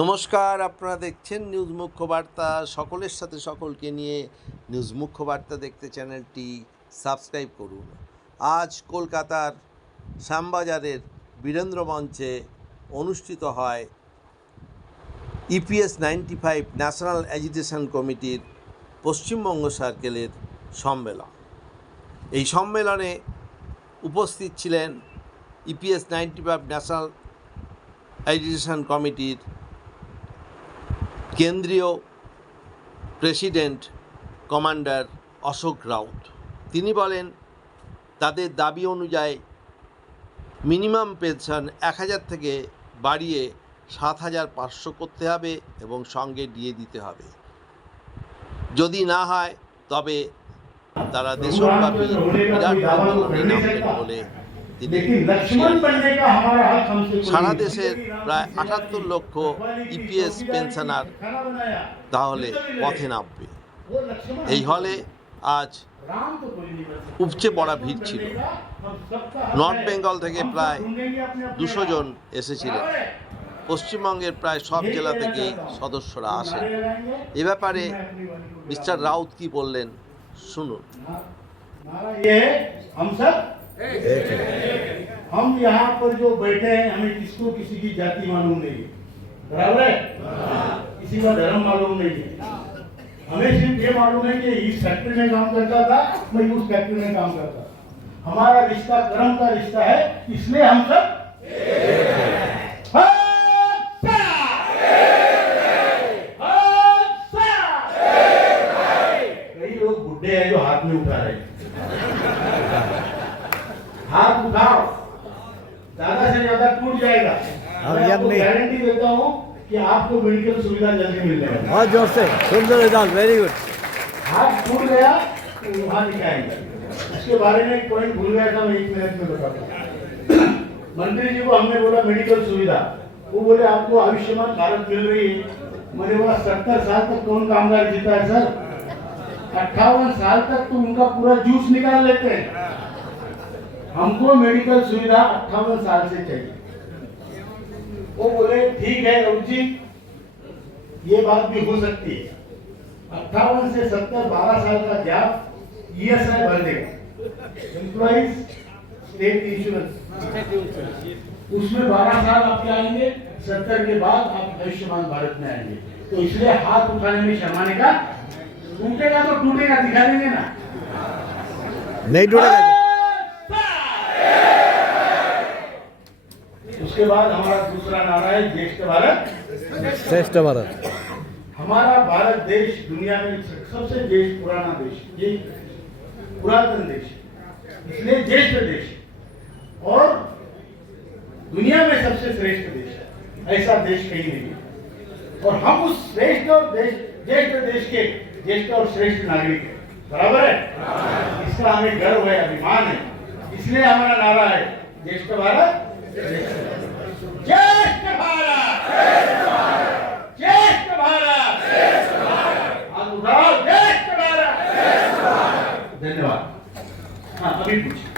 নমস্কার, আপনারা দেখছেন নিউজ মুখ্য বার্তা। সকলের সাথে সকলকে নিয়ে নিউজ মুখ্য বার্তা দেখতে চ্যানেলটি সাবস্ক্রাইব করুন। আজ কলকাতার শ্যামবাজারের বীরেন্দ্র মঞ্চে অনুষ্ঠিত হয় ইপিএস 95 ন্যাশনাল এজিটেশন কমিটির পশ্চিমবঙ্গ সার্কেলের সম্মেলন। এই সম্মেলনে উপস্থিত ছিলেন ইপিএস 95 ন্যাশনাল এজিটেশন কমিটির কেন্দ্রীয় প্রেসিডেন্ট কমান্ডার অশোক রাউত। তিনি বলেন, তাদের দাবি অনুযায়ী মিনিমাম পেনশন 1000 থেকে বাড়িয়ে 7500 করতে হবে এবং সঙ্গে ডিএ দিতে হবে। যদি না হয় তবে তারা দেশব্যাপী বিরাট আন্দোলনে নামবেন বলে তিনি সারা দেশের প্রায় 78 লক্ষ ইপিএস পেনশনার তাহলে পথে নামবে। এই হলে আজ উপচে পড়া ভিড় ছিল। নর্থ বেঙ্গল থেকে প্রায় 200 জন এসেছিলেন। পশ্চিমবঙ্গের প্রায় সব জেলা থেকেই সদস্যরা আসেন। এ ব্যাপারে মিস্টার রাউত কি বললেন শুনুন। हम यहाँ पर जो बैठे हैं, हमें किसको किसी की जाति मालूम नहीं है, बराबर है? किसी का धर्म मालूम नहीं है। हमें सिर्फ ये मालूम है कि इस फैक्ट्री में काम करता था, मैं उस फैक्ट्री में काम करता। हमारा रिश्ता कर्म का रिश्ता है, इसलिए हम सब कई लोग बुढ़े हैं जो हाथ में उठा रहे हैं। हाथ उठाओ, ज्यादा से ज्यादा टूट जाएगा। मैं आपको गारंटी देता हूँ कि आपको मेडिकल सुविधा जल्दी मिल जाएगी। बहुत जोर से, सुंदर रिजल्ट, वेरी गुड। हाथ टूट गया तो वहाँ दिखाएंगे। इसके बारे में एक पॉइंट भूल गया था, मैं 1 मिनट में बताता हूँ। मंत्री जी को हमने बोला मेडिकल सुविधा, वो बोले आपको आयुष्मान भारत मिल रही है। मैंने बोला 70 साल तक कौन कामगार जीता है सर? 58 साल तक तो उनका पूरा जूस निकाल लेते हैं। हमको मेडिकल सुविधा 58 साल से चाहिए। वो बोले ठीक है राउत जी, ये बात भी हो सकती है। 58 से 70 12 साल का गैप ईएसआई भर देगा, एम्प्लॉइज स्टेट इंश्योरेंस, उसमें 12 साल आपके आएंगे, 70 के बाद आप आयुष्मान भारत में आएंगे। तो इसलिए हाथ उठाने में शर्माने का, टूटेगा तो टूटेगा, दिखा देंगे ना, नहीं टूटेगा। उसके बाद हमारा दूसरा नारा है ज्येष्ठ भारत श्रेष्ठ भारत। हमारा भारत देश दुनिया में सबसे ज्येष्ठ पुराना देश, ये पुरातन देश, इसलिए ज्येष्ठ देश और दुनिया में सबसे श्रेष्ठ देश है। ऐसा देश कहीं नहीं है। और हम उस श्रेष्ठ और ज्येष्ठ देश के ज्येष्ठ और श्रेष्ठ नागरिक है, बराबर है? इसका हमें गर्व है, अभिमान है। इसलिए हमारा नारा है ज्येष्ठ भारत ज्येष्ठ भारत, ज्येष्ठ भारत, हम उठाओ ज्येष्ठ भारत। धन्यवाद। हाँ, अभी पूछिए।